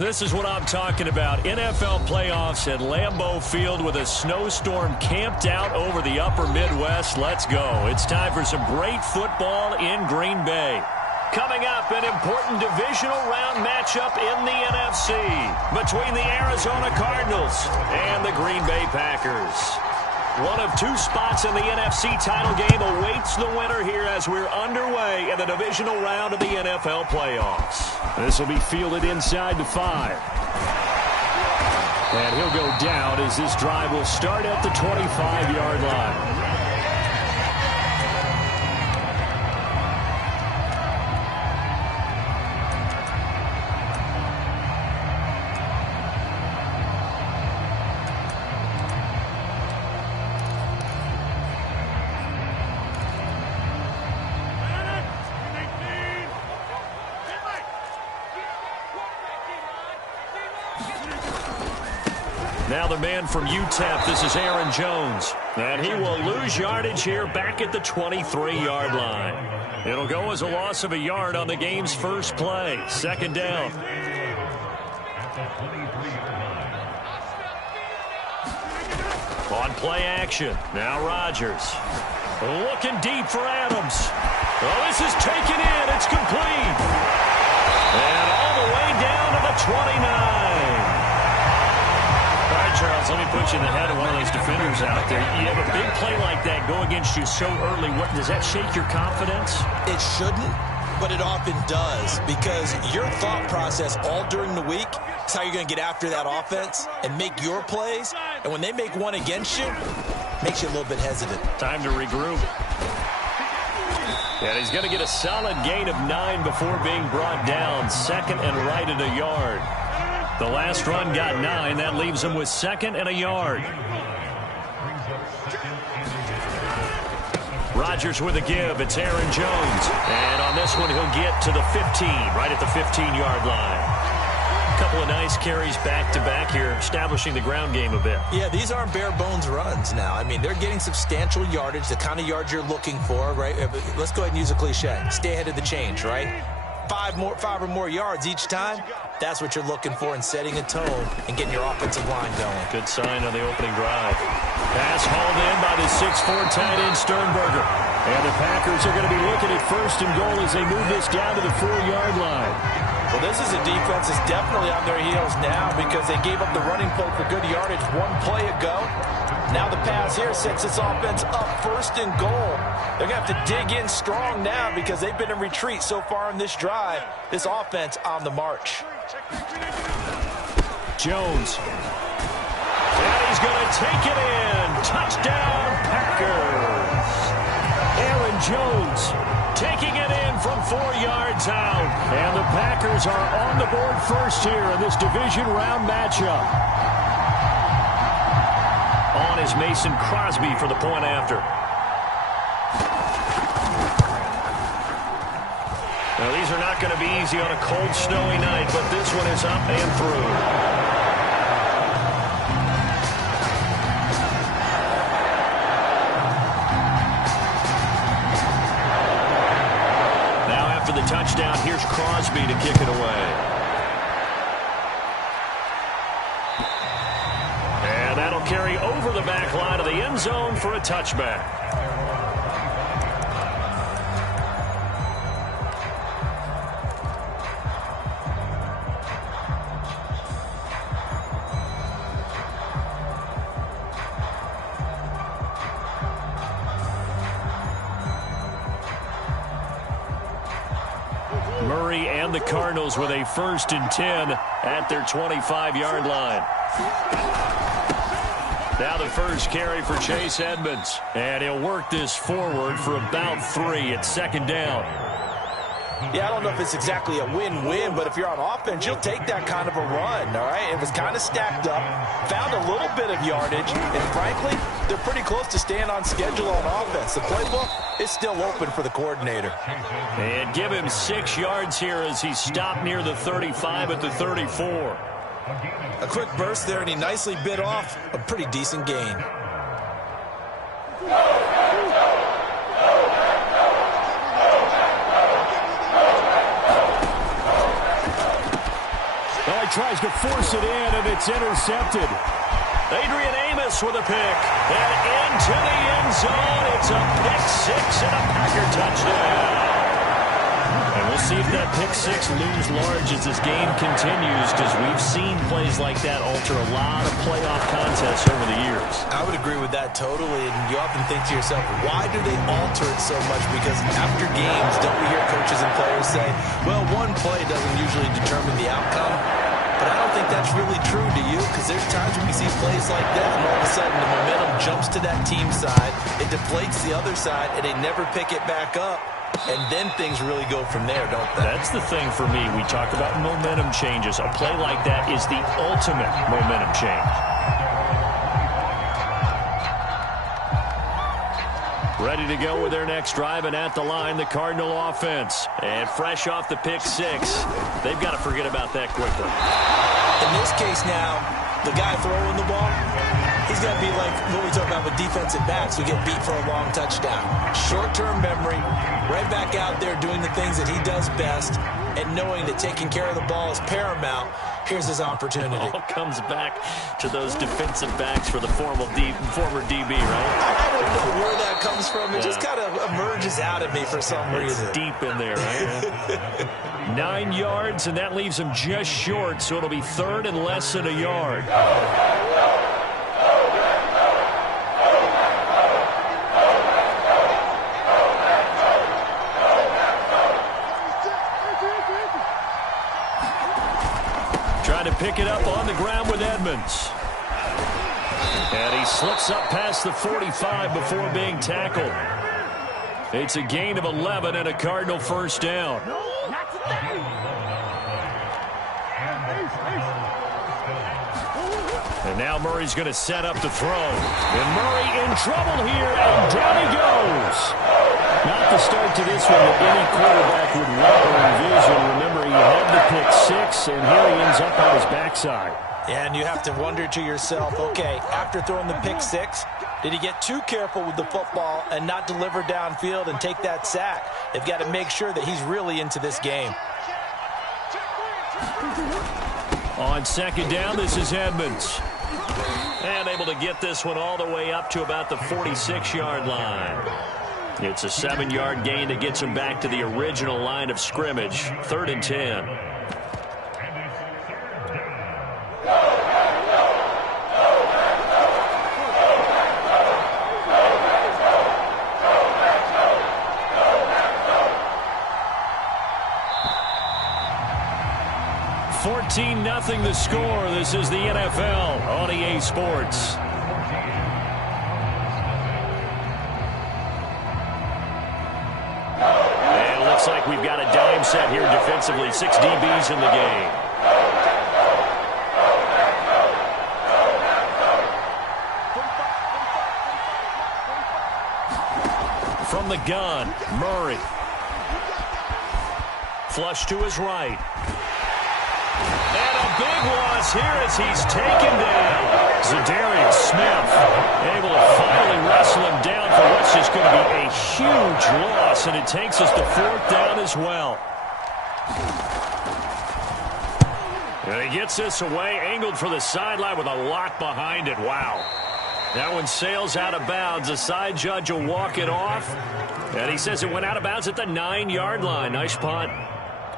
This is what I'm talking about. NFL playoffs at Lambeau Field with a snowstorm camped out over the upper Midwest. Let's go. It's time for some great football in Green Bay. Coming up, an important divisional round matchup in the NFC between the Arizona Cardinals and the Green Bay Packers. One of two spots in the NFC title game awaits the winner here as we're underway in the divisional round of the NFL playoffs. This will be fielded inside the 5. And he'll go down as this drive will start at the 25-yard line. Now the man from UTEP, this is Aaron Jones. And he will lose yardage here back at the 23-yard line. It'll go as a loss of a yard on the game's first play. Second down. On play action. Now Rodgers. Looking deep for Adams. Oh, this is taken in. It's complete. And all the way down to the 29. All right, Charles, let me put you in the head of one of those defenders out there. You have a big play like that go against you so early. What, does that shake your confidence? It shouldn't, but it often does, because your thought process all during the week is how you're going to get after that offense and make your plays. And when they make one against you, it makes you a little bit hesitant. Time to regroup. And he's going to get a solid gain of 9 before being brought down. Second and right at a yard. The last run got 9. That leaves him with second and a yard. Rodgers with a give. It's Aaron Jones. And on this one, he'll get to the 15, right at the 15-yard line. A couple of nice carries back-to-back here, establishing the ground game a bit. Yeah, these aren't bare-bones runs now. I mean, they're getting substantial yardage, the kind of yards you're looking for, right? Let's go ahead and use a cliche. Stay ahead of the change, right? 5 or more yards each time. That's what you're looking for in setting a tone and getting your offensive line going. Good sign on the opening drive. Pass hauled in by the 6'4" tight end Sternberger. And the Packers are going to be looking at first and goal as they move this down to the 4-yard line. Well, this is a defense that's definitely on their heels now because they gave up the running play for good yardage one play ago. Now the pass here sets this offense up first and goal. They're going to have to dig in strong now because they've been in retreat so far in this drive. This offense on the march. Jones. And he's going to take it in. Touchdown, Packers. Aaron Jones taking it in from 4 yards out. And the Packers are on the board first here in this division round matchup. On is Mason Crosby for the point after. Now, these are not going to be easy on a cold, snowy night, but this one is up and through. Now, after the touchdown, here's Crosby to kick it away. And that'll carry over the back line of the end zone for a touchback. Murray and the Cardinals with a 1st and 10 at their 25-yard line. Now the first carry for Chase Edmonds. And he'll work this forward for about 3 at second down. Yeah, I don't know if it's exactly a win-win, but if you're on offense, you'll take that kind of a run, all right? It was kind of stacked up, found a little bit of yardage, and frankly, they're pretty close to staying on schedule on offense. The playbook is still open for the coordinator. And give him 6 yards here as he stopped near the 35 at the 34. A quick burst there, and he nicely bit off a pretty decent gain. tries to force it in, and it's intercepted. Adrian Amos with a pick. And into the end zone. It's a pick six and a Packer touchdown. And we'll see if that pick six looms large as this game continues, because we've seen plays like that alter a lot of playoff contests over the years. I would agree with that totally, and you often think to yourself, why do they alter it so much? Because after games, don't we hear coaches and players say, well, one play doesn't usually determine the outcome? But I don't think that's really true, do you? Because there's times when we see plays like that, and all of a sudden the momentum jumps to that team side, it deflates the other side, and they never pick it back up. And then things really go from there, don't they? That's the thing for me. We talk about momentum changes. A play like that is the ultimate momentum change. Ready to go with their next drive, and at the line, the Cardinal offense. And fresh off the pick six, they've got to forget about that quickly. In this case now, the guy throwing the ball, he's got to be like what we talk about with defensive backs who get beat for a long touchdown. Short-term memory, right back out there doing the things that he does best, and knowing that taking care of the ball is paramount. Here's his opportunity. It all comes back to those defensive backs for the former DB, right? I don't know where that comes from. It just kind of emerges out of me for some reason. It's deep in there, right? 9 yards, and that leaves him just short, so it'll be third and less than a yard. Trying to pick it up on the ground with Edmonds. And he slips up past the 45 before being tackled. It's a gain of 11 and a Cardinal first down. And now Murray's going to set up to throw. And Murray in trouble here, and down he goes. Not the start to this one that any quarterback would want or envision. Remember, he had the pick six, and here he ends up on his backside. Yeah, and you have to wonder to yourself, okay, after throwing the pick six, did he get too careful with the football and not deliver downfield and take that sack? They've got to make sure that he's really into this game. On second down, this is Edmonds. And able to get this one all the way up to about the 46-yard line. It's a 7-yard gain that gets him back to the original line of scrimmage. 3rd and 10. Nothing the score. This is the NFL on EA Sports. And it looks like we've got a dime set here defensively. 6 DBs in the game. From the gun, Murray. Flush to his right. And a big loss here as he's taken down. Zadarius Smith able to finally wrestle him down for what's just going to be a huge loss, and it takes us to 4th down as well. And he gets this away, angled for the sideline with a lock behind it. Wow. That one sails out of bounds. The side judge will walk it off, and he says it went out of bounds at the 9-yard line. Nice punt.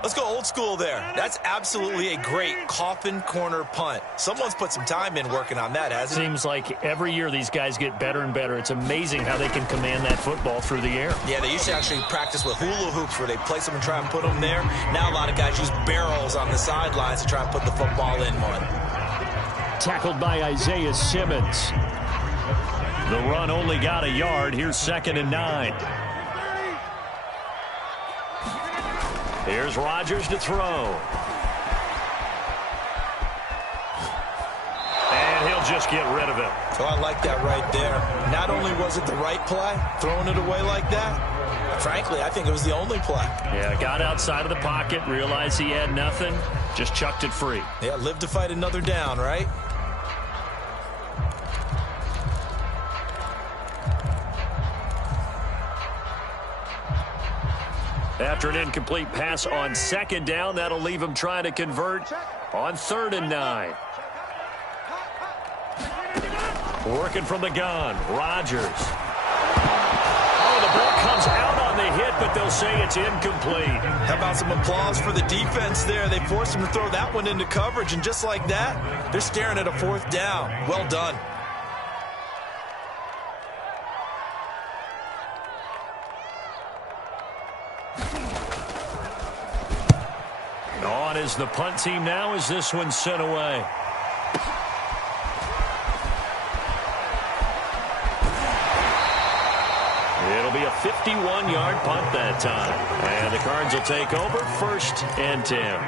Let's go old school there. That's absolutely a great coffin corner punt. Someone's put some time in working on that, hasn't it? Seems like every year these guys get better and better. It's amazing how they can command that football through the air. Yeah, they used to actually practice with hula hoops where they place them and try and put them there. Now a lot of guys use barrels on the sidelines to try and put the football in one. Tackled by Isaiah Simmons. The run only got a yard. Here's 2nd and 9. Here's Rodgers to throw. And he'll just get rid of it. Oh, I like that right there. Not only was it the right play, throwing it away like that, frankly, I think it was the only play. Yeah, got outside of the pocket, realized he had nothing, just chucked it free. Yeah, live to fight another down, right? After an incomplete pass on second down, that'll leave him trying to convert on 3rd and 9. Working from the gun, Rodgers. Oh, the ball comes out on the hit, but they'll say it's incomplete. How about some applause for the defense there? They forced him to throw that one into coverage, and just like that, they're staring at a 4th down. Well done. On is the punt team now as this one's sent away. It'll be a 51-yard punt that time. And the Cards will take over 1st and 10.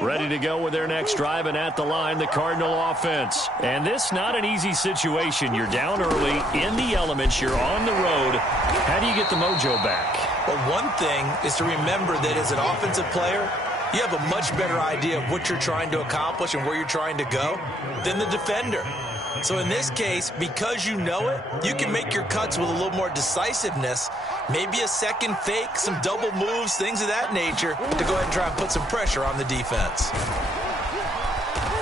Ready to go with their next drive, and at the line, the Cardinal offense. And this not an easy situation. You're down early, in the elements, you're on the road. How do you get the mojo back? Well, one thing is to remember that as an offensive player, you have a much better idea of what you're trying to accomplish and where you're trying to go than the defender. So in this case, because you know it, you can make your cuts with a little more decisiveness, maybe a second fake, some double moves, things of that nature, to go ahead and try and put some pressure on the defense.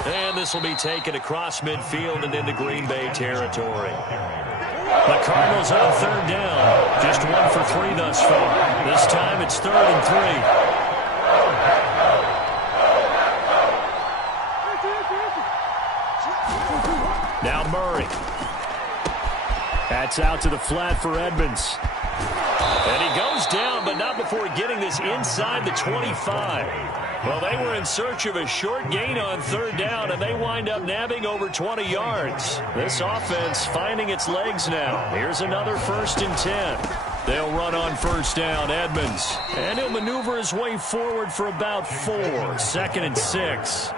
And this will be taken across midfield and into Green Bay territory. The Cardinals on 3rd down. Just 1 for 3 thus far. This time it's 3rd and 3. Now Murray. That's out to the flat for Edmonds. And he goes down, but not before getting this inside the 25. Well, they were in search of a short gain on 3rd down, and they wind up nabbing over 20 yards. This offense finding its legs now. Here's another 1st and 10. They'll run on 1st down, Edmonds. And he'll maneuver his way forward for about 4. 2nd and 6.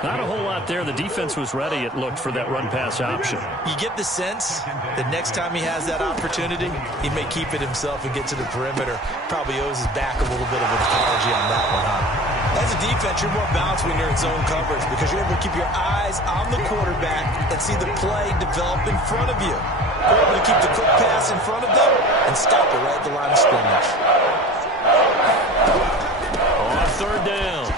Not a whole lot there. The defense was ready, it looked, for that run-pass option. You get the sense that next time he has that opportunity, he may keep it himself and get to the perimeter. Probably owes his back a little bit of an apology on that one, huh? As a defense, you're more balanced when you're in zone coverage because you're able to keep your eyes on the quarterback and see the play develop in front of you. You're able to keep the quick pass in front of them and stop it right at the line of scrimmage. On 3rd down,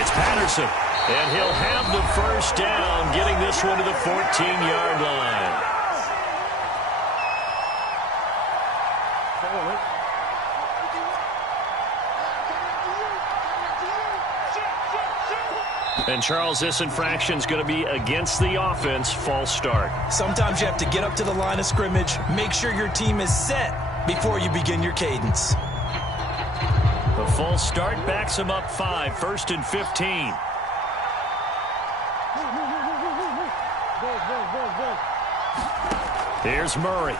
it's Patterson. And he'll have the 1st down, getting this one to the 14-yard line. And, Charles, this infraction's going to be against the offense. False start. Sometimes you have to get up to the line of scrimmage, make sure your team is set before you begin your cadence. The false start backs him up 5, 1st and 15. Here's Murray.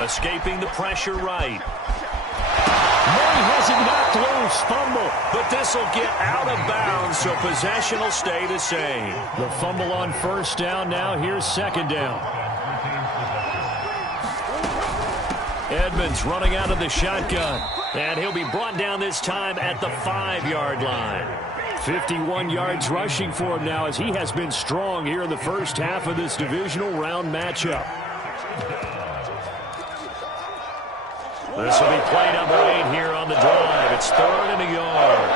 Escaping the pressure right. Murray has it knocked loose. Fumble. But this will get out of bounds, so possession will stay the same. The fumble on 1st down now. Here's 2nd down. Edmonds running out of the shotgun. And he'll be brought down this time at the 5-yard line. 51 yards rushing for him now as he has been strong here in the first half of this divisional round matchup. This will be play number 8 here on the drive. It's 3rd and a yard.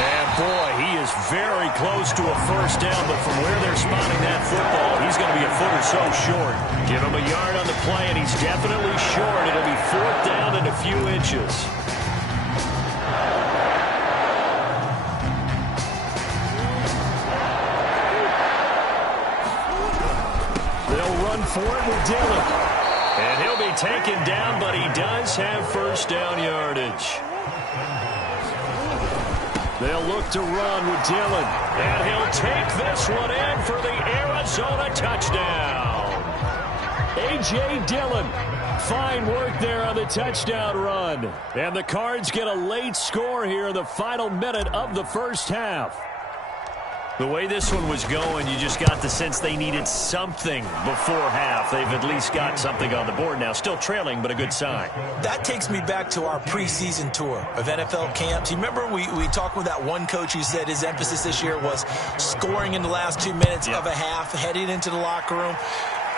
And boy, he is very close to a 1st down, but from where they're spotting that football, he's going to be a foot or so short. Give him a yard on the play, and he's definitely short. It'll be 4th down and a few inches. They'll run for it with Dillon. And he'll be taken down, but he does have 1st down yardage. They'll look to run with Dillon. And he'll take this one in for the Arizona touchdown. A.J. Dillon. Fine work there on the touchdown run. And the Cards get a late score here in the final minute of the first half. The way this one was going, you just got the sense they needed something before half. They've at least got something on the board now. Still trailing, but a good sign. That takes me back to our preseason tour of NFL camps. You remember we talked with that one coach who said his emphasis this year was scoring in the last 2 minutes of a half, heading into the locker room.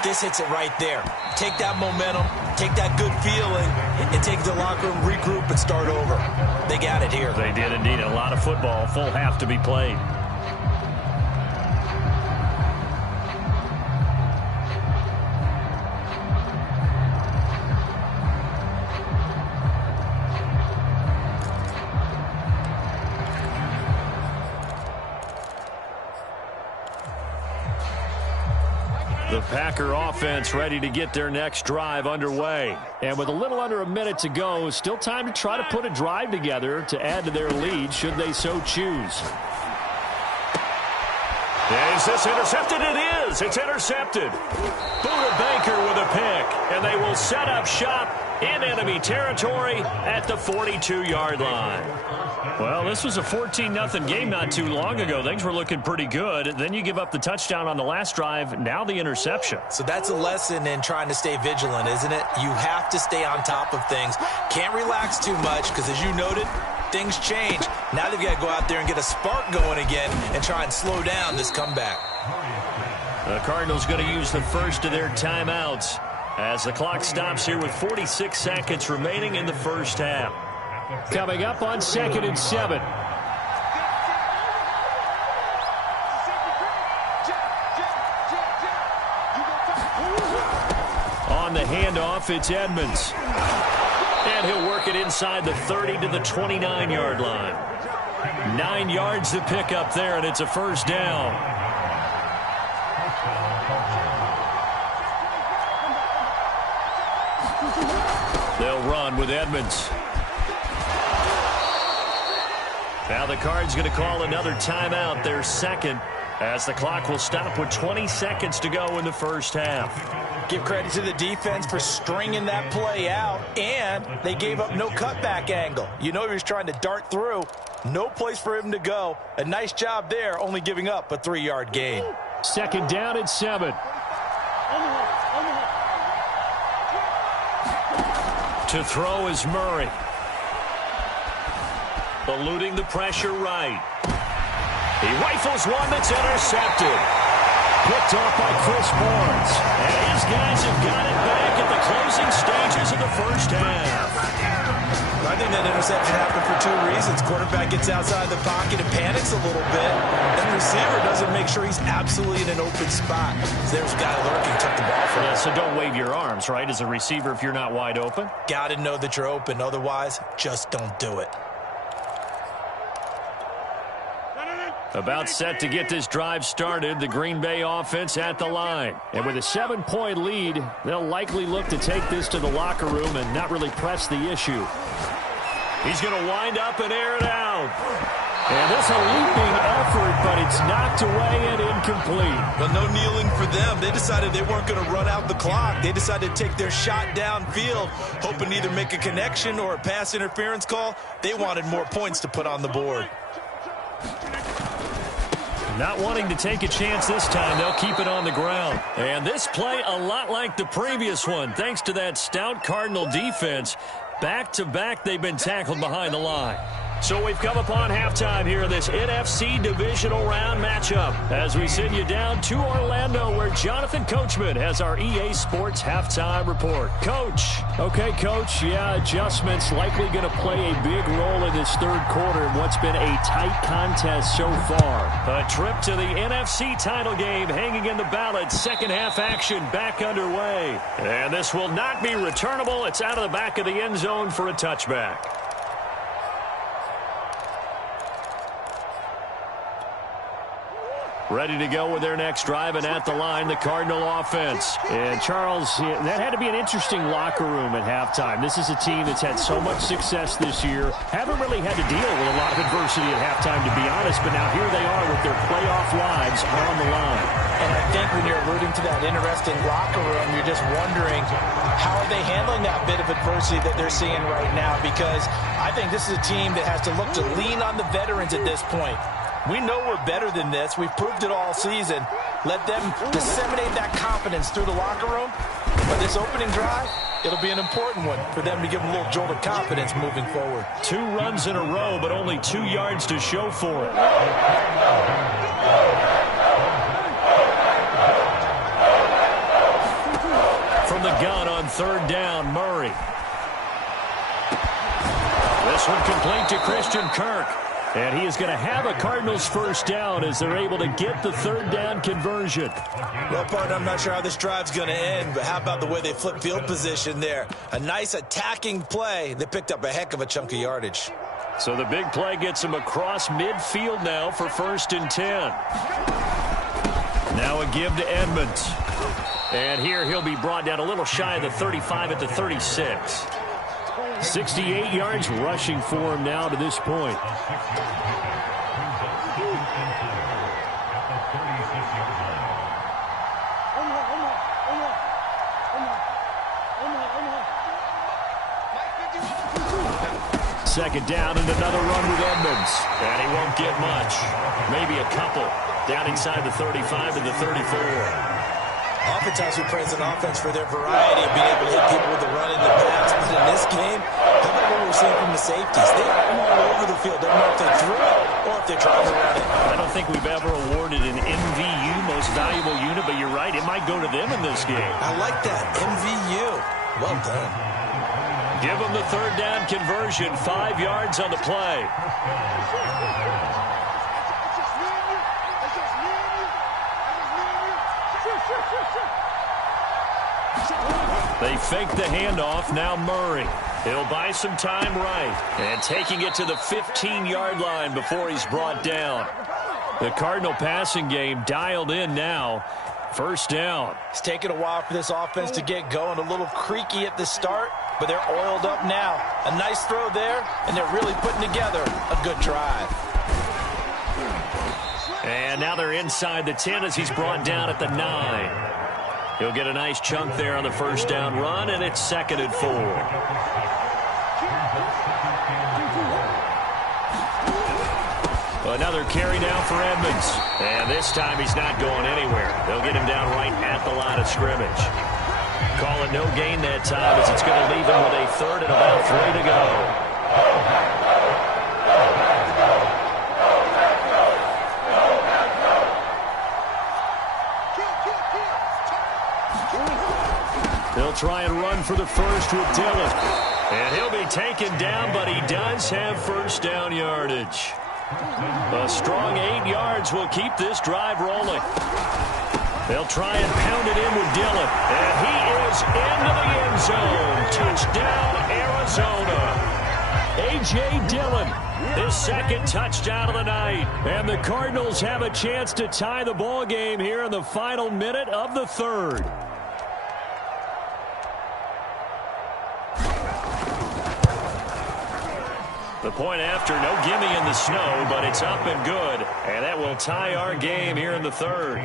This hits it right there. Take that momentum, take that good feeling, and take it to the locker room, regroup, and start over. They got it here. They did indeed. A lot of football, full half to be played. The Packer offense ready to get their next drive underway. And with a little under a minute to go, still time to try to put a drive together to add to their lead should they so choose. Is this intercepted? It is. It's intercepted. Buda Baker with a pick. And they will set up shop in enemy territory at the 42-yard line. Well, this was a 14-0 game not too long ago. Things were looking pretty good. Then you give up the touchdown on the last drive. Now the interception. So that's a lesson in trying to stay vigilant, isn't it? You have to stay on top of things. Can't relax too much because, as you noted, things change. Now they've got to go out there and get a spark going again and try and slow down this comeback. The Cardinals going to use the first of their timeouts as the clock stops here with 46 seconds remaining in the first half. Coming up on 2nd and 7. On the handoff, it's Edmonds. And he'll work it inside the 30 to the 29-yard line. 9 yards to pick up there, and it's a first down. They'll run with Edmonds. Now the Cards going to call another timeout, their second, as the clock will stop with 20 seconds to go in the first half. Give credit to the defense for stringing that play out, and they gave up no cutback angle. You know he was trying to dart through. No place for him to go. A nice job there, only giving up a 3-yard gain. 2nd down and 7. To throw is Murray. Eluding the pressure right. He rifles one that's intercepted. Picked off by Chris Barnes. And his guys have got it back at the closing stages of the first half. I think that interception happened for 2 reasons. Quarterback gets outside the pocket and panics a little bit. And the receiver doesn't make sure he's absolutely in an open spot. So there's a guy lurking, took the ball from him. So don't wave your arms, right, as a receiver if you're not wide open? Got to know that you're open. Otherwise, just don't do it. About set to get this drive started, the Green Bay offense at the line. And with a 7-point lead, they'll likely look to take this to the locker room and not really press the issue. He's going to wind up and air it out. And this is a leaping effort, but it's knocked away and incomplete. But no kneeling for them. They decided they weren't going to run out the clock. They decided to take their shot downfield, hoping to either make a connection or a pass interference call. They wanted more points to put on the board. Not wanting to take a chance this time, they'll keep it on the ground. And this play a lot like the previous one, thanks to that stout Cardinal defense. Back-to-back, they've been tackled behind the line. So we've come upon halftime here in this NFC divisional round matchup as we send you down to Orlando where Jonathan Coachman has our EA Sports halftime report. Coach. Okay, Coach, yeah, adjustments likely going to play a big role in this third quarter in what's been a tight contest so far. A trip to the NFC title game hanging in the balance. Second half action back underway. And this will not be returnable. It's out of the back of the end zone for a touchback. Ready to go with their next drive, and at the line, the Cardinal offense. And, Charles, that had to be an interesting locker room at halftime. This is a team that's had so much success this year. Haven't really had to deal with a lot of adversity at halftime, to be honest, but now here they are with their playoff lives on the line. And I think when you're alluding to that interesting locker room, you're just wondering how are they handling that bit of adversity that they're seeing right now, because I think this is a team that has to look to lean on the veterans at this point. We know we're better than this. We've proved it all season. Let them disseminate that confidence through the locker room. But this opening drive, it'll be an important one for them to give them a little jolt of confidence moving forward. 2 runs in a row, but only 2 yards to show for it. From the gun on 3rd down, Murray. This one complete to Christian Kirk. And he is going to have a Cardinals first down as they're able to get the 3rd down conversion. Well, partner, I'm not sure how this drive's going to end, but how about the way they flip field position there? A nice attacking play. They picked up a heck of a chunk of yardage. So the big play gets him across midfield now for 1st and 10. Now a give to Edmonds. And here he'll be brought down a little shy of the 35 at the 36. 68 yards rushing for him now to this point. Second down and another run with Edmonds. And he won't get much. Maybe a couple. Down inside the 35 and the 34. Oftentimes we praise an offense for their variety of being able to hit people with the run in the pass. But in this game, how about what we're seeing from the safeties? They are all over the field. Don't know if they threw it or if they're trying to run it. I don't think we've ever awarded an MVU, most valuable unit, but you're right. It might go to them in this game. I like that. MVU. Well done. Give them the 3rd down conversion. 5 yards on the play. They fake the handoff. Now Murray. He'll buy some time right. And taking it to the 15-yard line before he's brought down. The Cardinal passing game dialed in now. 1st down. It's taken a while for this offense to get going. A little creaky at the start, but they're oiled up now. A nice throw there, and they're really putting together a good drive. And now they're inside the 10 as he's brought down at the 9. He'll get a nice chunk there on the 1st down run, and it's 2nd and 4. Another carry now for Edmonds. And this time he's not going anywhere. They'll get him down right at the line of scrimmage. Call it no gain that time as it's going to leave him with a 3rd and about 3 to go. They'll try and run for the 1st with Dillon. And he'll be taken down, but he does have 1st down yardage. A strong 8 yards will keep this drive rolling. They'll try and pound it in with Dillon. And he is into the end zone. Touchdown, Arizona. A.J. Dillon, his 2nd touchdown of the night. And the Cardinals have a chance to tie the ball game here in the final minute of the 3rd. The point after, no gimme in the snow, but it's up and good. And that will tie our game here in the 3rd.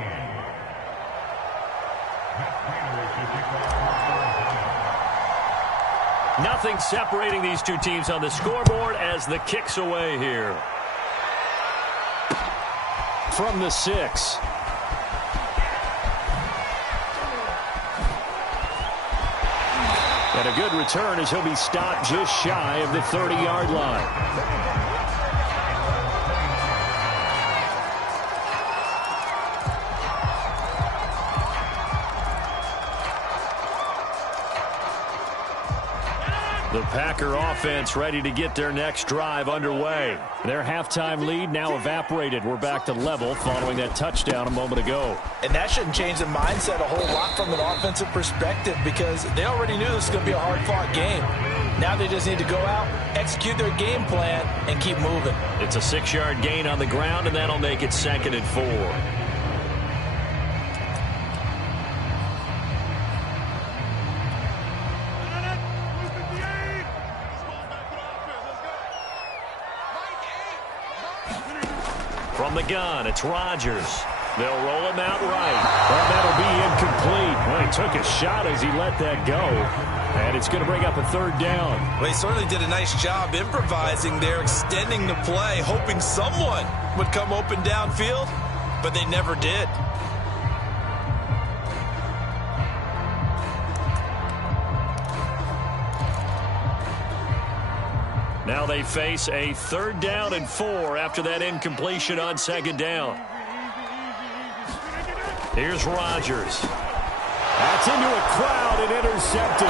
Nothing separating these two teams on the scoreboard as the kick's away here. From the 6. And a good return as he'll be stopped just shy of the 30-yard line. The Packer offense ready to get their next drive underway. Their halftime lead now evaporated. We're back to level following that touchdown a moment ago. And that shouldn't change the mindset a whole lot from an offensive perspective because they already knew this was going to be a hard-fought game. Now they just need to go out, execute their game plan, and keep moving. It's a 6-yard gain on the ground, and that'll make it 2nd and 4. From the gun, it's Rodgers. They'll roll him out right. Well, that'll be incomplete. Well, he took a shot as he let that go. And it's going to bring up a third down. Well, he certainly did a nice job improvising there, extending the play, hoping someone would come open downfield, but they never did. Now they face a 3rd down and 4 after that incompletion on 2nd down. Here's Rodgers. That's into a crowd and intercepted.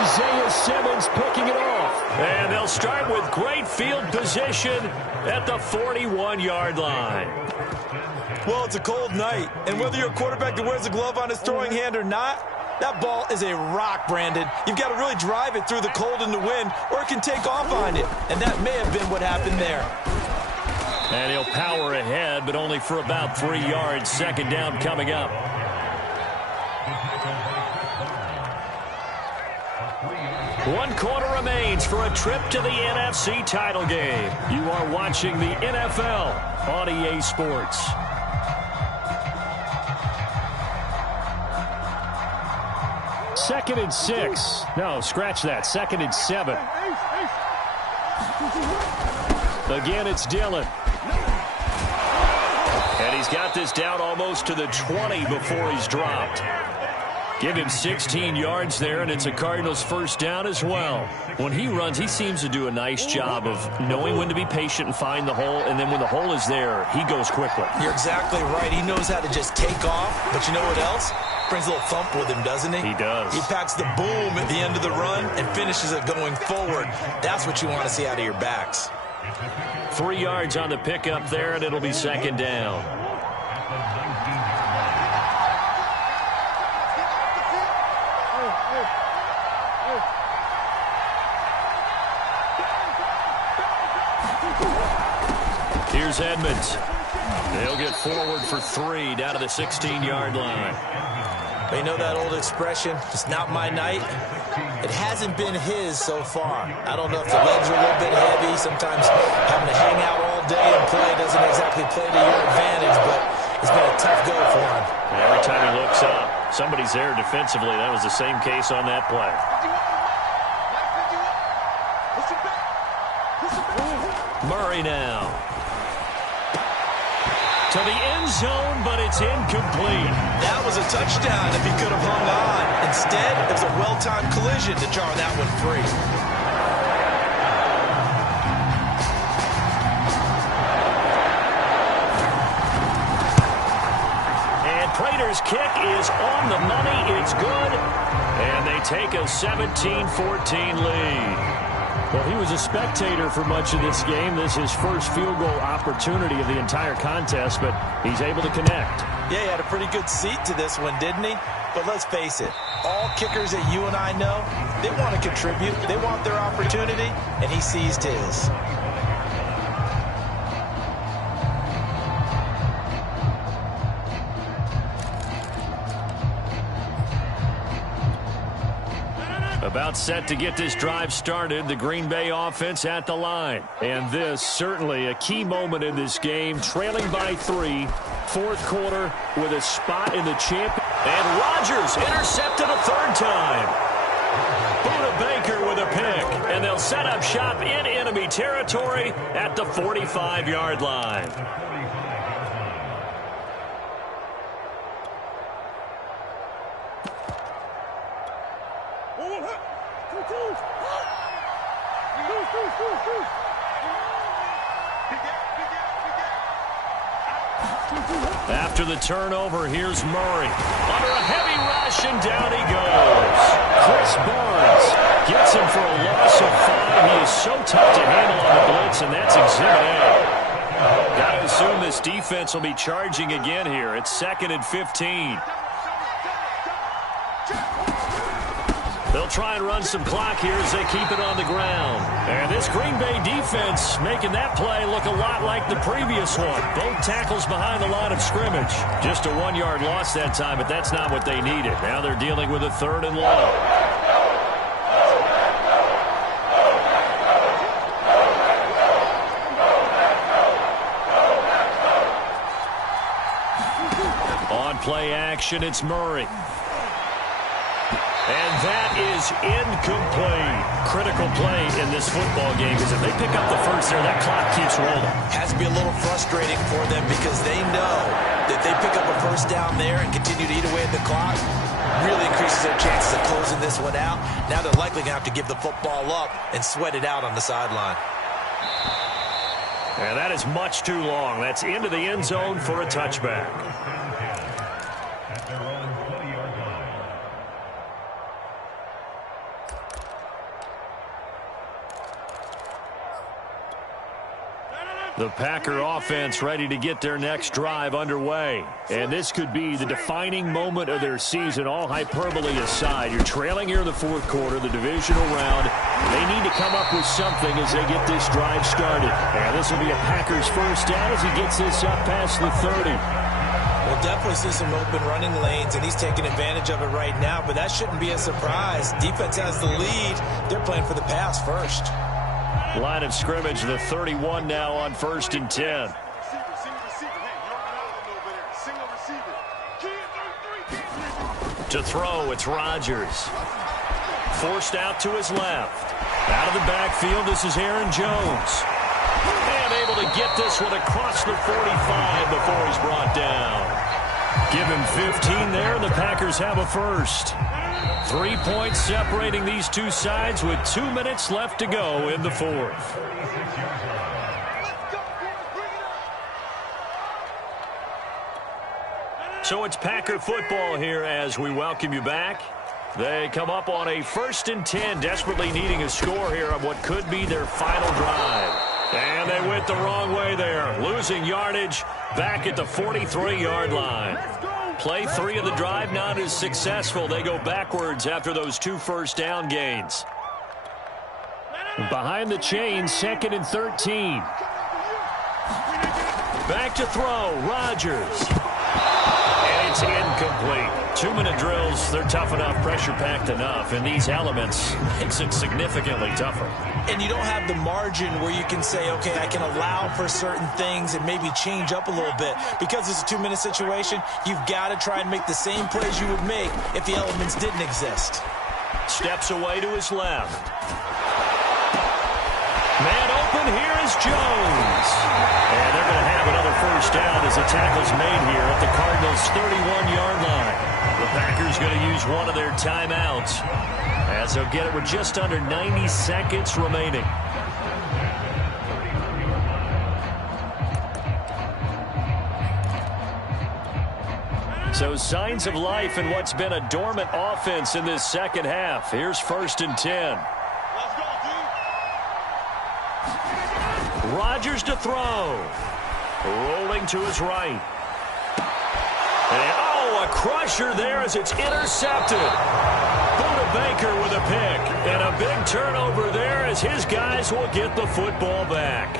Isaiah Simmons picking it off. And they'll start with great field position at the 41-yard line. Well, it's a cold night, and whether you're a quarterback that wears a glove on his throwing hand or not, that ball is a rock, Brandon. You've got to really drive it through the cold and the wind, or it can take off on you. And that may have been what happened there. And he'll power ahead, but only for about 3 yards. 2nd down coming up. One quarter remains for a trip to the NFC title game. You are watching the NFL on EA Sports. Second and 6. No, scratch that. 2nd and 7. Again, it's Dillon. And he's got this down almost to the 20 before he's dropped. Give him 16 yards there, and it's a Cardinals 1st down as well. When he runs, he seems to do a nice job of knowing when to be patient and find the hole, and then when the hole is there, he goes quickly. You're exactly right. He knows how to just take off, but you know what else? Brings a little thump with him, doesn't he? He does. He packs the boom at the end of the run and finishes it going forward. That's what you want to see out of your backs. 3 yards on the pickup there, and it'll be 2nd down. Here's Edmonds. They'll get forward for 3 down to the 16-yard line. You know that old expression, it's not my night? It hasn't been his so far. I don't know if the legs are a little bit heavy. Sometimes having to hang out all day and play doesn't exactly play to your advantage, but it's been a tough go for him. Every time he looks up, somebody's there defensively. That was the same case on that play. Murray now. To the end zone, but it's incomplete. That was a touchdown if he could have hung on. Instead, it was a well-timed collision to jar that one free. And Prater's kick is on the money. It's good. And they take a 17-14 lead. Well, he was a spectator for much of this game. This is his first field goal opportunity of the entire contest, but he's able to connect. Yeah, he had a pretty good seat to this one, didn't he? But let's face it, all kickers that you and I know, they want to contribute. They want their opportunity, and he seized his. About set to get this drive started, the Green Bay offense at the line. And this, certainly a key moment in this game, trailing by 3, 4th quarter with a spot in the champ. And Rodgers intercepted a 3rd time. Buda Baker with a pick, and they'll set up shop in enemy territory at the 45-yard line. After the turnover, here's Murray. Under a heavy rush, and down he goes. Chris Barnes gets him for a loss of 5. He is so tough to handle on the blitz, and that's Exhibit A. Got to assume this defense will be charging again here. It's 2nd and 15. They'll try and run some clock here as they keep it on the ground. And this Green Bay defense making that play look a lot like the previous one. Both tackles behind the line of scrimmage. Just a 1-yard loss that time, but that's not what they needed. Now they're dealing with a 3rd and long. play action. It's Murray. And that is incomplete. Critical play in this football game, because if they pick up the first there, that clock keeps rolling. Has to be a little frustrating for them, because they know that they pick up a first down there and continue to eat away at the clock, really increases their chances of closing this one out. Now they're likely going to have to give the football up and sweat it out on the sideline. And that is much too long. That's into the end zone for a touchback. The Packer offense ready to get their next drive underway. And this could be the defining moment of their season, all hyperbole aside. You're trailing here in the fourth quarter, the divisional round. They need to come up with something as they get this drive started. And this will be a Packers first down as he gets this up past the 30. We'll definitely see some open running lanes, and he's taking advantage of it right now, but that shouldn't be a surprise. Defense has the lead. They're playing for the pass first. Line of scrimmage, the 31 now on 1st and 10. To throw, it's Rodgers. Forced out to his left. Out of the backfield, this is Aaron Jones. And able to get this one across the 45 before he's brought down. Give him 15 there, and the Packers have a first. 3 points separating these two sides with 2 minutes left to go in the fourth. So it's Packer football here as we welcome you back. They come up on a 1st and 10, desperately needing a score here on what could be their final drive. And they went the wrong way there, losing yardage back at the 43-yard line. Play 3 of the drive not as successful. They go backwards after those 2 first down gains. Behind the chain, 2nd and 13. Back to throw, Rodgers. And it's incomplete. 2-minute drills, they're tough enough, pressure-packed enough, and these elements makes it significantly tougher. And you don't have the margin where you can say, okay, I can allow for certain things and maybe change up a little bit. Because it's a 2-minute situation, you've got to try and make the same plays you would make if the elements didn't exist. Steps away to his left. Man open, here is Jones. And they're going to have another first down as the tackle's made here at the Cardinals' 31-yard line. The Packers going to use one of their timeouts as they'll get it with just under 90 seconds remaining. So signs of life in what's been a dormant offense in this second half. Here's 1st and 10. Rodgers to throw. Rolling to his right. And, a crusher there as it's intercepted. Buda Baker with a pick. And a big turnover there as his guys will get the football back.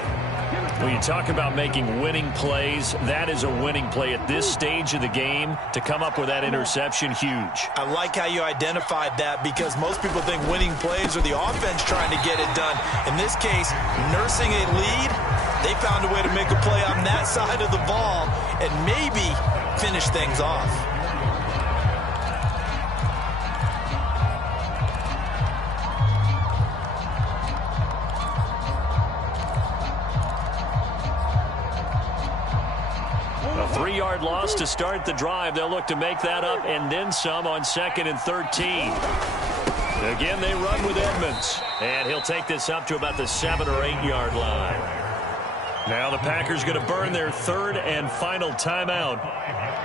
When you talk about making winning plays, that is a winning play at this stage of the game. To come up with that interception, huge. I like how you identified that, because most people think winning plays are the offense trying to get it done. In this case, nursing a lead, they found a way to make a play on that side of the ball and maybe finish things off. A 3-yard loss to start the drive. They'll look to make that up and then some on 2nd and 13. Again, they run with Edmonds. And he'll take this up to about the 7 or 8-yard line. Now the Packers going to burn their 3rd and final timeout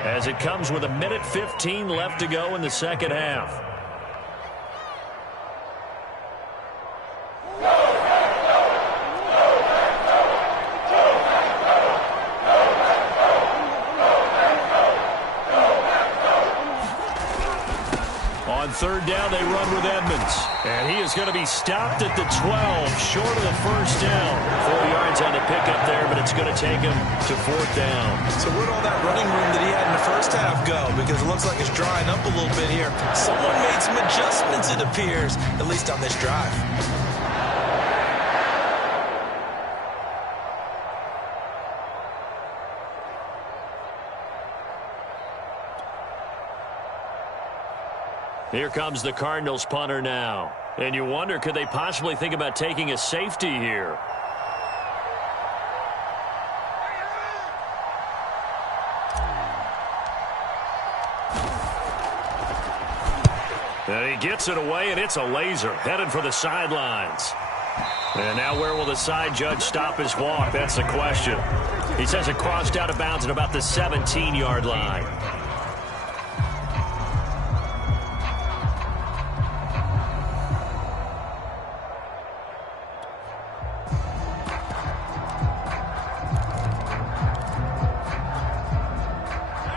as it comes with 1:15 left to go in the second half. On 3rd down, they run with Edmonds. And he is going to be stopped at the 12, short of the first down. 4 yards on the pickup there, but it's going to take him to 4th down. So where'd all that running room that he had in the first half go? Because it looks like it's drying up a little bit here. Someone made some adjustments, it appears, at least on this drive. Here comes the Cardinals punter now. And you wonder, could they possibly think about taking a safety here? And he gets it away, and it's a laser headed for the sidelines. And now where will the side judge stop his walk? That's the question. He says it crossed out of bounds at about the 17-yard line.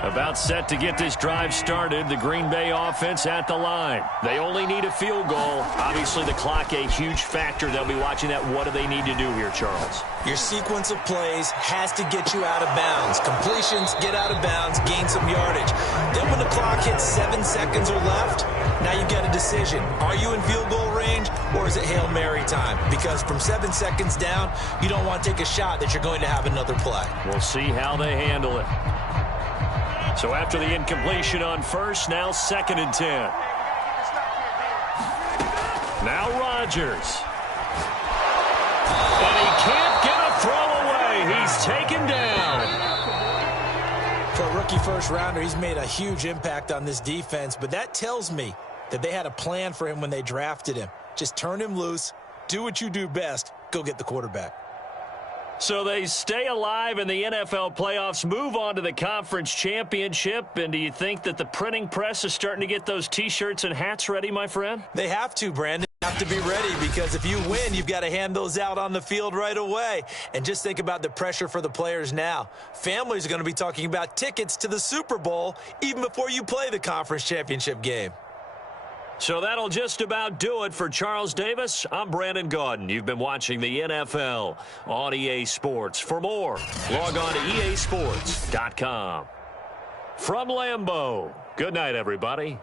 About set to get this drive started. The Green Bay offense at the line. They only need a field goal. Obviously, the clock a huge factor. They'll be watching that. What do they need to do here, Charles? Your sequence of plays has to get you out of bounds. Completions, get out of bounds, gain some yardage. Then when the clock hits 7 seconds or left, now you've got a decision. Are you in field goal range, or is it Hail Mary time? Because from 7 seconds down, you don't want to take a shot that you're going to have another play. We'll see how they handle it. So after the incompletion on first, now 2nd and 10. Now Rodgers. And he can't get a throw away. He's taken down. For a rookie first-rounder, he's made a huge impact on this defense, but that tells me that they had a plan for him when they drafted him. Just turn him loose, do what you do best, go get the quarterback. So they stay alive in the NFL playoffs, move on to the conference championship. And do you think that the printing press is starting to get those T-shirts and hats ready, my friend? They have to, Brandon. They have to be ready, because if you win, you've got to hand those out on the field right away. And just think about the pressure for the players now. Families are going to be talking about tickets to the Super Bowl even before you play the conference championship game. So that'll just about do it for Charles Davis. I'm Brandon Gaudin. You've been watching the NFL on EA Sports. For more, log on to easports.com. From Lambeau, good night, everybody.